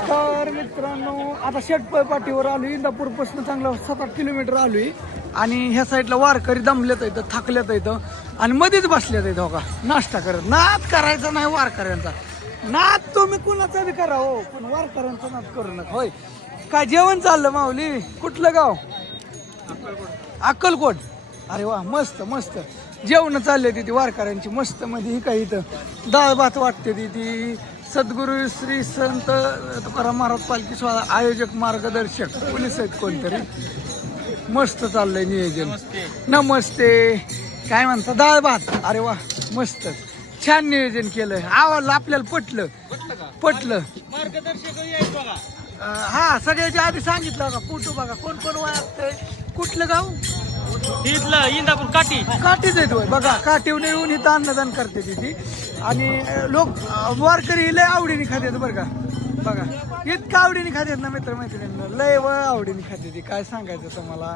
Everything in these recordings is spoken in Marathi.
नमस्कार मित्रांनो. आता शेटपळ पाठीवर आलो इंदापूरपासून चांगला सात आठ किलोमीटर आलोय. आणि ह्या साईडला वारकरी दमल्यात येतं थकल्यात येतं आणि मध्येच बसल्यात इथं हो का? नाश्ता करत. नाद करायचा नाही वारकऱ्यांचा. नाद तुम्ही कुणाचा बी करा हो. पण वारकऱ्यांचा नाद करू नका. होय. काय जेवण चाललं माऊली? कुठलं गाव? अक्कलकोट. अरे वा मस्त मस्त. जेवण चालले तिथे वारकऱ्यांची मस्त मध्ये ही काही इथं. डाळ भात वाटते तिथे. सद्गुरू श्री संत तुकाराम महाराज पालखी सोहळा आयोजक मार्गदर्शक पोलीस आहेत कोणतरी. मस्त चाललंय नियोजन. नमस्ते. काय म्हणता? डाळ भात. अरे वा मस्त. छान नियोजन केलंय. आवडलं आपल्याला पटलं. पटलं हा सगळ्याच्या आधी सांगितलं का फोटो बघा कोण कोण वाटतंय कुठलं गाव? इथलं इंदापूर काठी. काठीच येतो बघा काठीवर येऊन इथं अन्नदान करते तिथे. आणि लोक वारकरी लय आवडीने खात्यात बरं का. बघा इतकं आवडीने खात्यात ना मित्र मैत्रिणींना लय व आवडीने खाते ती काय सांगायचं तुम्हाला?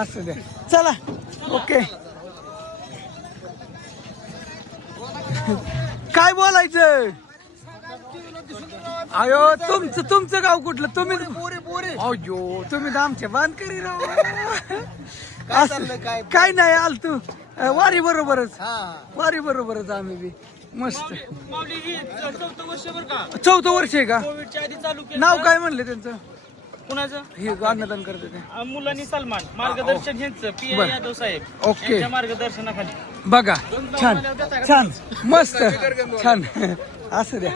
असं द्या. चला ओके. काय बोलायचं? अयो तुमचं तुमचं गाव कुठलं? तुम्ही अयो तुम्ही तर आमच्या बांधकरी राव. काय नाही आल तू वारी बरोबरच. वारी बरोबरच आम्ही बी. मस्त. माऊली चौथं वर्ष बरं का? चौथं वर्ष आहे का? कोविडच्या आधी चालू केलं नाव काय म्हणलं त्यांचं? कुणाचं? हे अन्नदान करते ते. अं, मुलांनी सलमान. मार्गदर्शन ह्यांचं पी बरं. यादव साहेब. ओके. यांच्या मार्गदर्शनाखाली. बघा छान छान मस्त छान. असं द्या.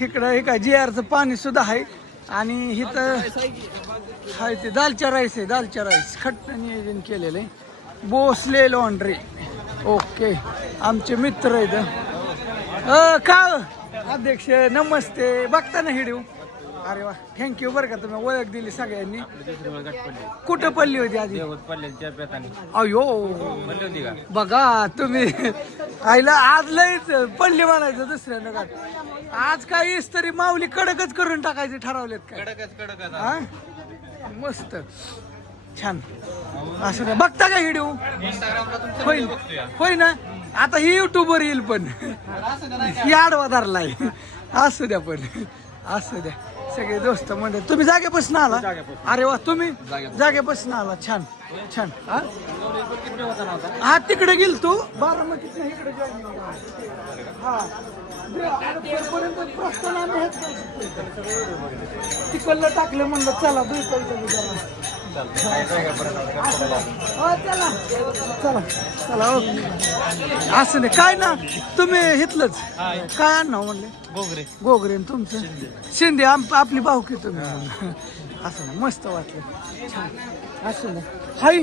इकडं हे काय जी आरचं पाणी सुद्धा आहे. आणि इथं हाय ते दालच्या राईस आहे दालच्या राईस. खट्ट नियोजन केलेलं आहे. भोसले लॉन्ड्री. ओके. आमचे मित्र आहेत. अ, का अध्यक्ष नमस्ते. बघता ना हिडिओ अरे वा. थँक्यू बरं का तुम्ही ओळख दिली सगळ्यांनी. कुठं पडली होती आधी? अयो. बघा तुम्ही. आईला आज लयच पडली म्हणायचं दुसऱ्या नगात आज काही तरी माऊली कडकच करून टाकायचे ठरवलेत का हा? मस्त. छान. असं नाही बघता का व्हिडिओ होईल होय ना? आता ही युट्यूबवर येईल पण. ही आडवा धरलाय. असू द्या पण. असू द्या. सगळे दोस्त म्हणजे तुम्ही जागेपासून आला? अरे वा तुम्ही जागेपासून. आला. छान छान. हा? तिकडे गेल तू? बारामतीत इकडे. हा. तिकडलं टाकलं म्हणलं चला दुसरं चला चला. चला ओके असं नाही काय ना तुम्ही घेतलंच काय आणणार म्हणले? गोगरे. गोगरे न तुमचं? शिंदे. आम आपली भाऊकी तुम्ही. असं नाही मस्त वाटलं. छान असं नाही. हाय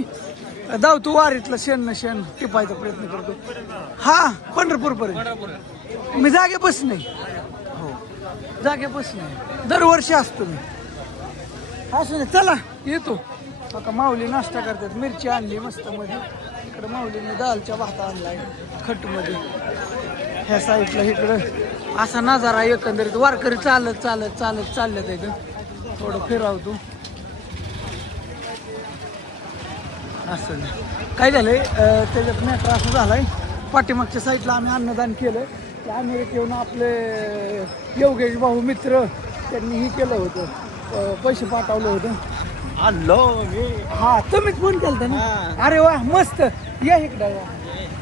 जाऊ तू वारीतलं शेण न शेण टिपायचा प्रयत्न करतो. हा पंढरपूर पर्यंत मी जागेपासून नाही. हो जागेपासून नाही. दरवर्षी असतो मी. असं नाही. चला येतो. आता माऊली नाश्ता करतात. मिरची आणली मस्त मध्ये. इकडं माऊलीने दालच्या भात आणलाय खटमध्ये. ह्या साईडला इकडं असा नजारा एकंदरीत. वारकरी चालत चालत चालत चालल्यात इथं. थोडं फिरावतो. असं. काय झालंय? त्याच्यात मॅटर असं झालाय. पाठीमागच्या साईडला आम्ही अन्नदान केलं. त्या अमेरिकेत येऊन आपले योगेश भाऊ मित्र त्यांनी हे केलं होतं. पैसे पाठवलं होतं. हा तुम्हीच फोन केलता ना? अरे वा मस्त. या इकडं या.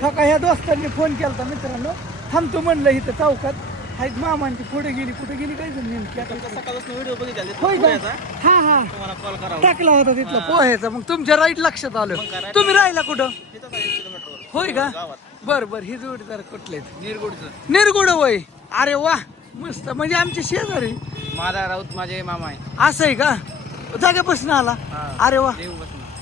हा का ह्या दोस्तांनी फोन केलता मित्रांनो. थांबतो म्हणलं इथं चौकात. आहेत मामांची पुढे गेली कुठे गेली काय जण नेमकी? आता? सकाळपासून व्हिडिओ बघितला होय का? हा हा. तुम्हाला कॉल करा टाकला होता तिथला पोह्याचा. मग तुमच्या राईट लक्षात आलं. तुम्ही राहिला कुठं? होय का? बर बर. ही जोडीदार कुठले निरगुडचं. निरगुड वय. अरे वा मस्त. म्हणजे आमचे शेजारी. माझा राऊत माझे मामा आहे असं आहे का? जागेपासून आला. अरे वा.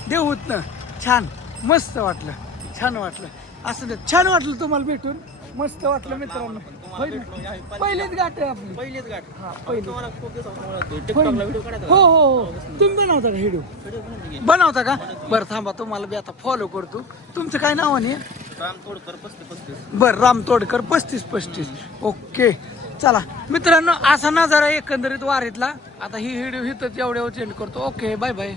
देऊत ना. छान. मस्त वाटलं. छान वाटलं. असं छान वाटलं तुम्हाला भेटून. मस्त वाटलं मित्रांनो. होय ना? पहिलीच गाठ आहे आपली. पहिलेच गाठ. हा, पहिली. तुम्हाला खूप दिवसापासून ओळखतोय. होय टिकटॉकला ना? व्हिडिओ काढायचा हो हो हो. तुम्ही बनवता का व्हिडिओ व्हिडिओ बनवून घे. बनवता का? बरं थांबा. तुम्हाला बी आता फॉलो करतो. तुमचं काय नाव आहे राम तोडकर पस्तीस पस्तीस. बर राम तोडकर पस्तीस पस्तीस. ओके. चला. मित्रांनो असा नजारा एकंदरीत वारीतला. आता ही व्हिडिओ इथंच एवढ्यावर चेंड करतो. Okay bye bye